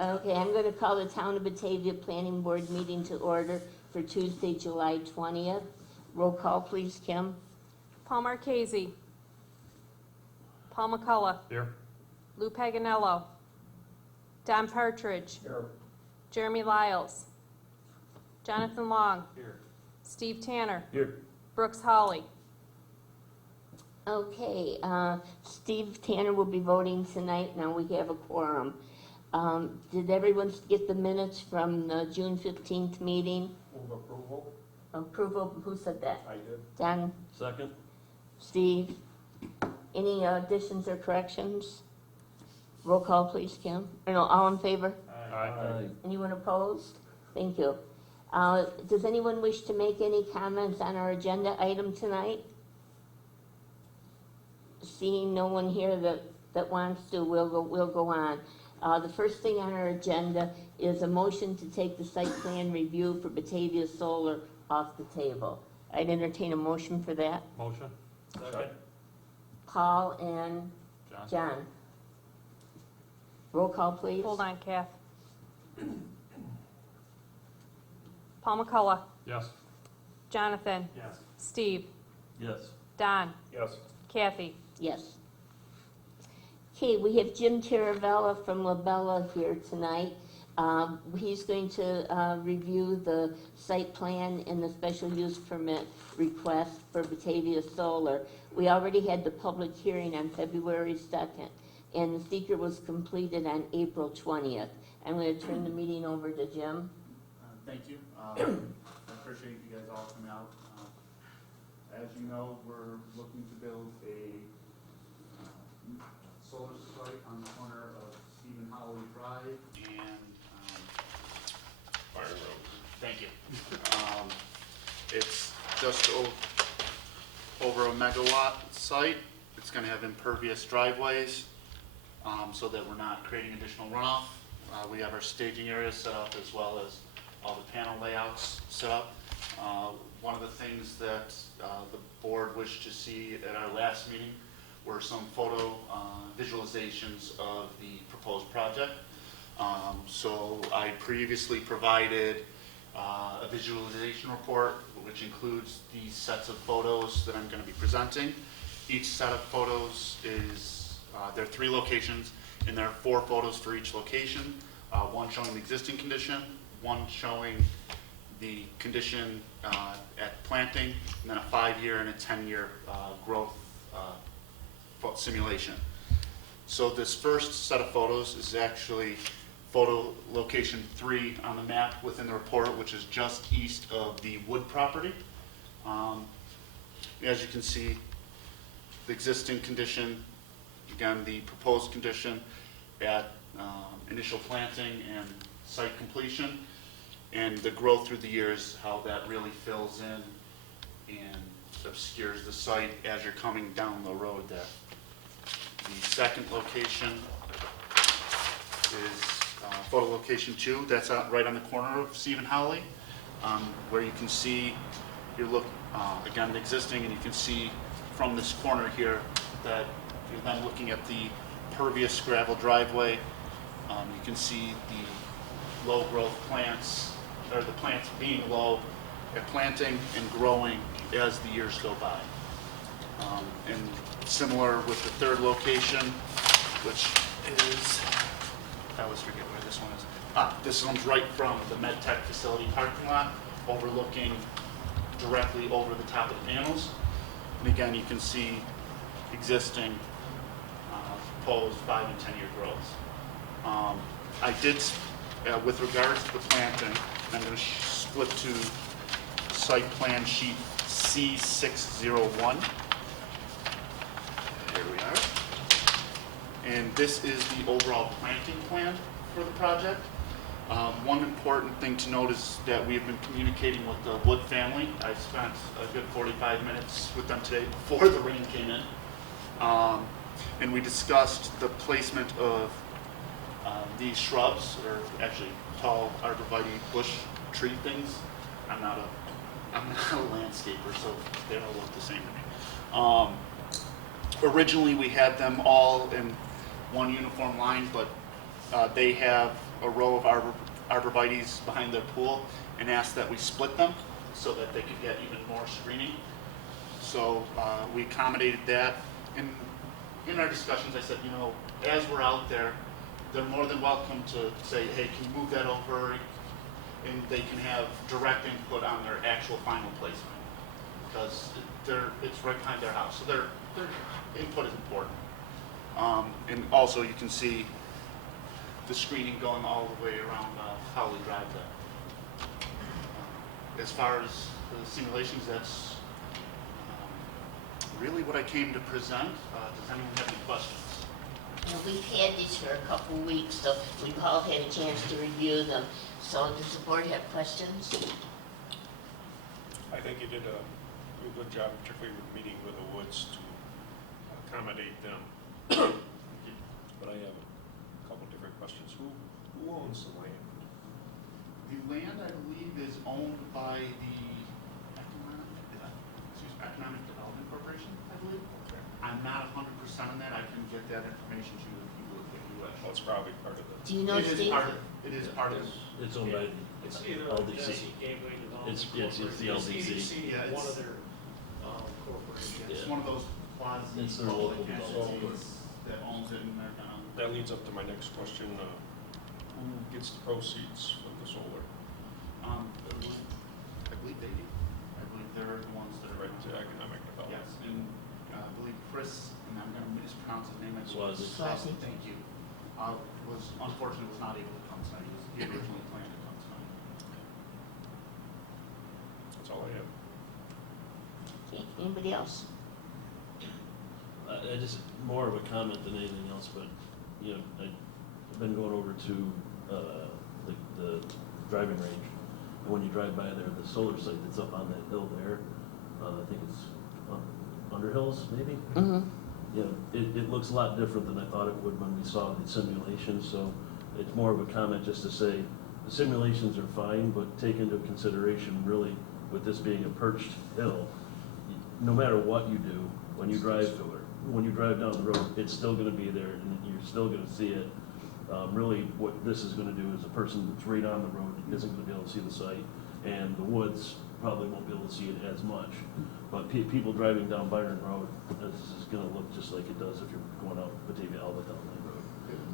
Okay, I'm going to call the Town of Batavia Planning Board meeting to order for Tuesday, July 20th. Roll call, please, Kim. Paul Marchese. Paul McCullough. Here. Lou Paganello. Don Partridge. Here. Jeremy Lyles. Jonathan Long. Here. Steve Tanner. Here. Brooks Hawley. Okay, Steve Tanner will be voting tonight. Now we have a quorum. Did everyone get the minutes from the June 15th meeting? Move approval. Approval, who said that? I did. Don? Second. Steve? Any additions or corrections? Roll call, please, Kim. Or no, all in favor? Aye. Anyone opposed? Thank you. Does anyone wish to make any comments on our agenda item tonight? Seeing no one here that wants to, we'll go on. The first thing on our agenda is a motion to take the site plan review for Batavia Solar off the table. I'd entertain a motion for that. Motion. Second. Paul and John. Roll call, please. Hold on, Kath. Paul McCullough. Yes. Jonathan. Yes. Steve. Yes. Don. Yes. Kathy. Yes. Okay, we have Jim Taravella from Labella here tonight. He's going to review the site plan and the special use permit request for Batavia Solar. We already had the public hearing on February 2nd, and the seeker was completed on April 20th. I'm going to turn the meeting over to Jim. Thank you. I appreciate you guys all coming out. As you know, we're looking to build a solar site on the corner of Hawley Drive and Fire Road. Thank you. It's just over a megawatt site. It's going to have impervious driveways so that we're not creating additional runoff. We have our staging areas set up as well as all the panel layouts set up. One of the things that the board wished to see at our last meeting were some photo visualizations of the proposed project. So I previously provided a visualization report which includes these sets of photos that I'm going to be presenting. Each set of photos is, there are 3 locations and there are 4 photos for each location. One showing the existing condition, one showing the condition at planting, and then a 5-year and a 10-year growth simulation. So this first set of photos is actually photo location 3 on the map within the report, which is just east of the Wood property. As you can see, the existing condition, again the proposed condition at initial planting and site completion, and the growth through the years, how that really fills in and obscures the site as you're coming down the road there. The second location is photo location 2. That's out right on the corner of Steve and Hawley, where you can see, you look again the existing, and you can see from this corner here that you're then looking at the pervious gravel driveway. You can see the low growth plants, or the plants being low at planting and growing as the years go by. And similar with the third location, which is, I always forget where this one is. This one's right from the MedTech facility parking lot, overlooking directly over the top of the panels. And again, you can see existing proposed 5 and 10-year growth. I did, with regards to the planting, I'm going to flip to site plan sheet C601. Here we are. And this is the overall planting plan for the project. One important thing to note is that we have been communicating with the Wood family. I spent a good 45 minutes with them today before the rain came in. And we discussed the placement of these shrubs, or actually tall arborvitae bush tree things. I'm not a landscaper, so they don't look the same to me. Originally we had them all in one uniform line, but they have a row of arborvitaes behind their pool and asked that we split them so that they could get even more screening. So we accommodated that. And in our discussions, I said, you know, as we're out there, they're more than welcome to say, hey, can you move that over? And they can have direct input on their actual final placement because it's right behind their house. So their input is important. And also you can see the screening going all the way around Hawley Drive there. As far as the simulations, that's really what I came to present. Does anyone have any questions? Now, we've had these for a couple of weeks, so we've all had a chance to review them. So does the board have questions? I think you did a good job, particularly with meeting with the Woods to accommodate them. But I have a couple different questions. Who owns the land? The land, I believe, is owned by the Economic Development Corporation, I believe. Okay. I'm not 100% on that. I can get that information to you if you would, if you wish. Well, it's probably part of the. Do you know, It is Steve? part of, it is part of, It's owned by It's either LDC. Genesee Gateway Local It's Development. the LDC. Yeah, One it's- of their corporations. it's Yeah. one of those quasi It's their local public development. entities that owns it and they're gonna, That leads up to my next question. Who gets the proceeds from the solar? I believe they do. I believe they're the ones that are. Right to economic development. Yes, and I believe Chris, and I'm gonna mispronounce his name. Swazi. Swazi. Thank you. Was unfortunately was not able to come tonight. He had originally planned to come tonight. That's all I have. Okay, anybody else? I just, more of a comment than anything else, but, you know, I've been going over to the driving range. And when you drive by there, the solar site that's up on that hill there, I think it's Underhills, maybe? Mm-hmm. You know, it looks a lot different than I thought it would when we saw the simulations, so it's more of a comment just to say, the simulations are fine, but take into consideration really, with this being a perched hill, no matter what you do, when you drive down the road, it's still gonna be there, and you're still gonna see it. Really, what this is gonna do is a person that's right on the road isn't gonna be able to see the site, and the woods probably won't be able to see it as much. But people driving down Byron Road, this is gonna look just like it does if you're going out Batavia Alba down that road.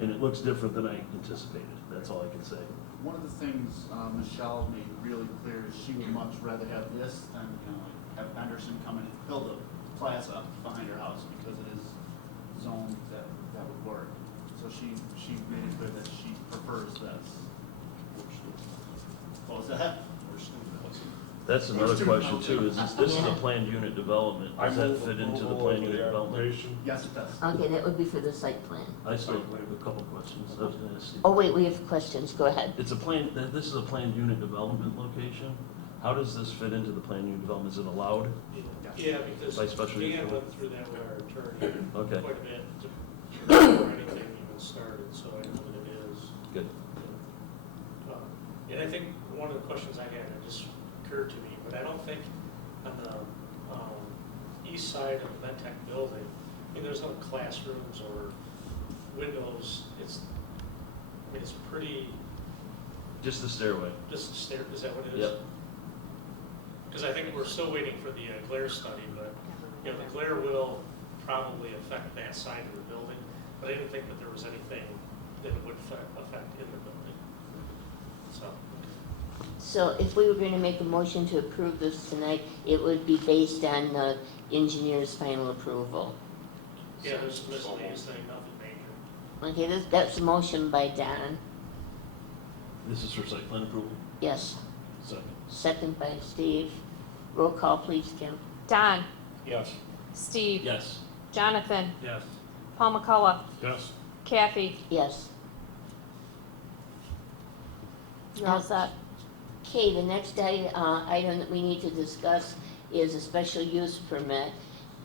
And it looks different than I anticipated, that's all I can say. One of the things Michelle made really clear is she would much rather have this than, you know, like have Benderson come in and build a plaza behind her house because it is zoned that would work. So she made it clear that she prefers this. What was that? That's another question too, is this is a planned unit development, I does that move fit into the approval planned of unit the development? application. Yes, it does. Okay, that would be for the site plan. I still have a couple questions, I was gonna ask you. Oh, wait, we have questions, go ahead. It's a plan, this is a planned unit development location, how does this fit into the planned unit development, is it allowed? Yeah, because By special use Dan permit? went through that with our attorney Okay, quite a bit before anything even started, so I know what it is. good. And I think one of the questions I had, it just occurred to me, but I don't think on the east side of the MedTech building, I mean, there's no classrooms or windows. It's pretty, Just the stairway. just a stair, is that what it is? Yep. Because I think we're still waiting for the glare study, but, you know, the glare will probably affect that side of the building, but I didn't think that there was anything that it would affect in the building. So, So if we were going to make a motion to approve this tonight, it would be based on the engineer's final approval. yeah, there's a miscellaneous thing, nothing major. Okay, that's a motion by Don, This is for site plan approval? yes. Second. Second by Steve. Roll call, please, Kim. Don, Yes. Steve, Yes. Jonathan, Yes. Paul McCullough, Yes. Kathy. Yes. You're all set. Okay, the next item that we need to discuss is a special use permit.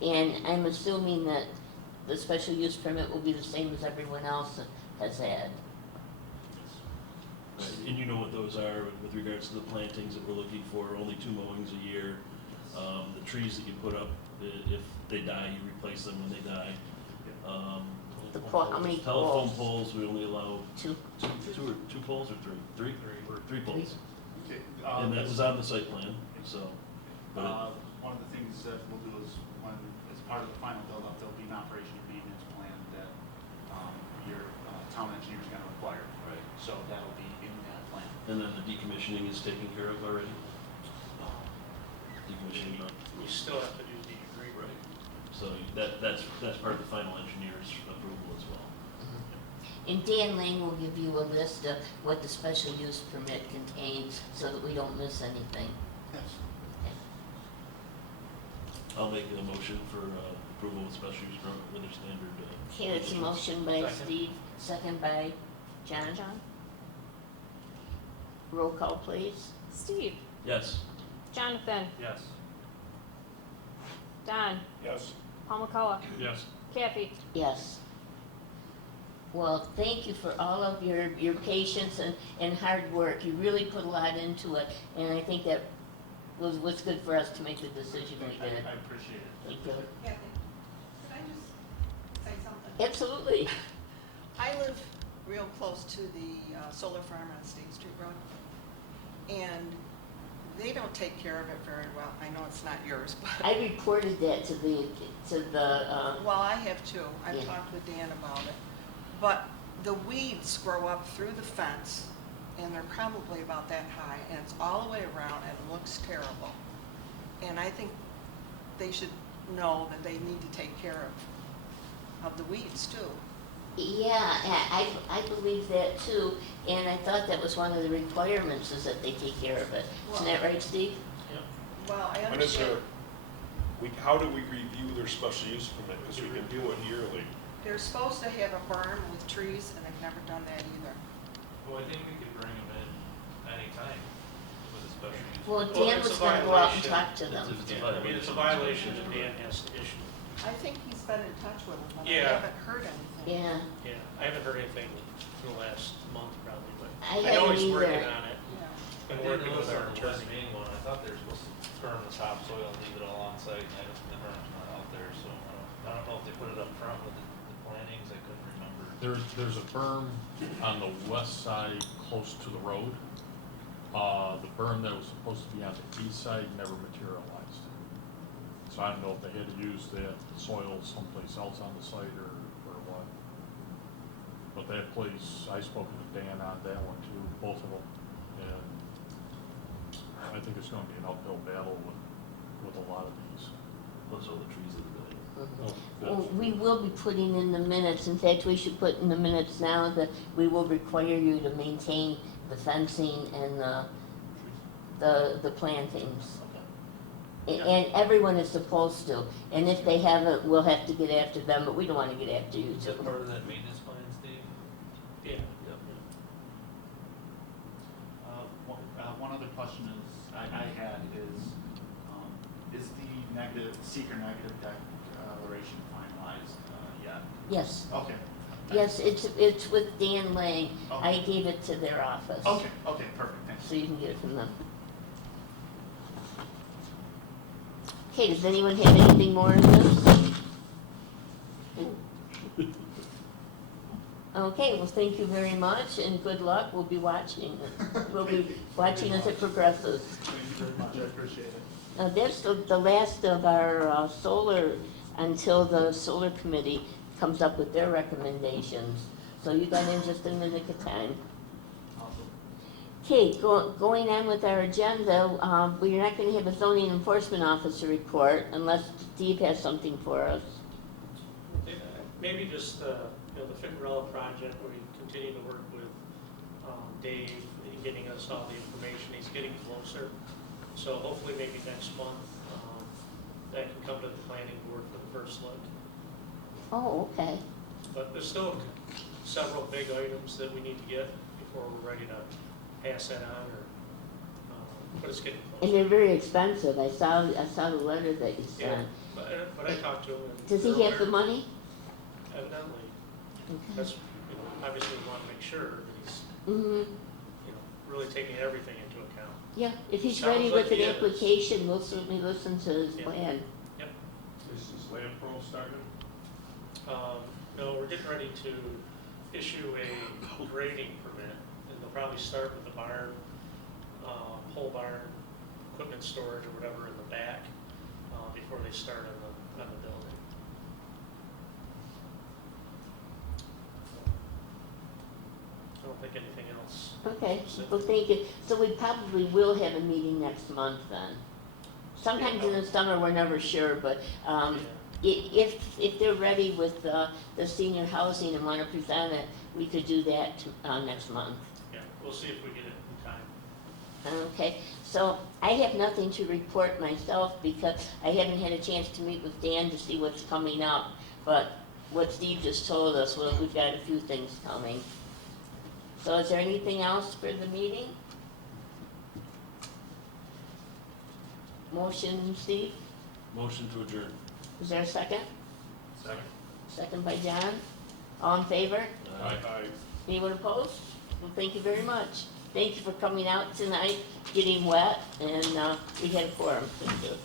And I'm assuming that the special use permit will be the same as everyone else has had. Right, and you know what those are with regards to the plantings that we're looking for, only 2 mowings a year. The trees that you put up, if they die, you replace them when they die. the pole, how many Telephone poles? poles, we only allow Two. two poles or three? Three poles. Okay, And that was on the site plan, so. but one of the things that we'll do is when, as part of the final build-up, there'll be an operation and maintenance plan that your town engineer is gonna require. Right. So that'll be in that plan. And then the decommissioning is taken care of already? Decommissioning, You still have to do the degree. right. So that's part of the final engineer's approval as well. And Dan Lang will give you a list of what the special use permit contains, so that we don't miss anything. Yes. I'll make a motion for approval of special use permit with their standard. Okay, that's a motion by Second. Steve, second by John. John? Roll call, please. Steve? Yes. Jonathan? Yes. Don? Yes. Paul McCullough? Yes. Kathy? Yes. Well, thank you for all of your patience and hard work. You really put a lot into it, and I think that was good for us to make the decision we did. I appreciate it. Thank you. Kathy, could I just say something? Absolutely. I live real close to the solar farm on State Street Road, and they don't take care of it very well. I know it's not yours, but, I reported that to the, well, I have too. I've Yeah. talked with Dan about it. But the weeds grow up through the fence, and they're probably about that high, and it's all the way around, and it looks terrible. And I think they should know that they need to take care of the weeds too. yeah, I believe that too, and I thought that was one of the requirements is that they take care of it. Isn't that right, Steve? Well, I When is understand. how do we review their special use permit? Because we can do it yearly. They're supposed to have a berm with trees, and they've never done that either. Well, I think we could bring them in anytime with a special use. Well, Well, Dan it's was a gonna go out and violation. talk to them. It's a Yeah, I mean, it's a violation that Dan has to issue. I think he's been in touch with them, but I Yeah. haven't heard anything. Yeah, Yeah, I haven't heard anything in the last month probably, but I I know haven't he's working either. on it. Yeah. I Been didn't working notice with our on the West attorney. Main one, I thought they were supposed to firm the topsoil and leave it all on site, and I don't, the berm's not out there, so I don't know if they put it up front with the plantings, I couldn't remember. There's a berm on the west side close to the road. The berm that was supposed to be on the east side never materialized. So I don't know if they had to use that soil someplace else on the site or what. But that place, I spoke to Dan on that one too, both of them. And I think it's gonna be an uphill battle with a lot of these. Plus all the trees in the building. Well, we will be putting in the minutes, in fact, we should put in the minutes now that we will require you to maintain the fencing and the plantings. And everyone is supposed to, and if they haven't, we'll have to get after them, but we don't wanna get after you Is that too. part of that maintenance plan, Steve? Yeah. One other question I had is the negative, seeker negative declaration finalized yet? Yes, Okay. yes, it's with Dan Lang, I Okay. gave it to their office. Okay, perfect, thanks. So you can get it from them. Okay, does anyone have anything more on this? Okay, well, thank you very much and good luck. We'll be watching it. We'll be watching as it progresses. Thank you very much, I appreciate it. That's the last of our solar, until the solar committee comes up with their recommendations. So you got in just in the nick of time. Awesome. Okay, going on with our agenda, we're not gonna have a zoning enforcement officer report unless Steve has something for us. Maybe just, the Ficarella project, where we continue to work with Dave in getting us all the information. He's getting closer. So hopefully maybe next month, that can come to the planning board for the first look. Oh, okay. But there's still several big items that we need to get before we're ready to pass that on, or, but it's getting And closer. they're very expensive. I saw the letter that you Yeah, sent. but I talked to him. And Does he they're have the aware. money? Evidently, Okay. that's, obviously we want to make sure that he's, Mm-hmm. really taking everything into account. Yeah, if he's Sounds ready like with an he is. application, we'll certainly listen to his Yeah. plan. Is this land pro started? No, we're getting ready to issue a grading permit, and they'll probably start with the barn, whole barn, equipment storage or whatever in the back, before they start on the building. I don't think anything else. Okay, well, thank you. So we probably will have a meeting next month then. Sometimes in the summer, we're never sure, but if they're ready with the senior housing and want to present it, we could do that next month. Yeah, we'll see if we get it in time. Okay, so I have nothing to report myself because I haven't had a chance to meet with Dan to see what's coming up. But what Steve just told us, well, we've got a few things coming. So is there anything else for the meeting? Motion, Steve? Motion to adjourn. Is there a second? Second. Second by John. All in favor? Aye. Anyone opposed? Well, thank you very much. Thank you for coming out tonight, getting wet, and we had a quorum. Thank you.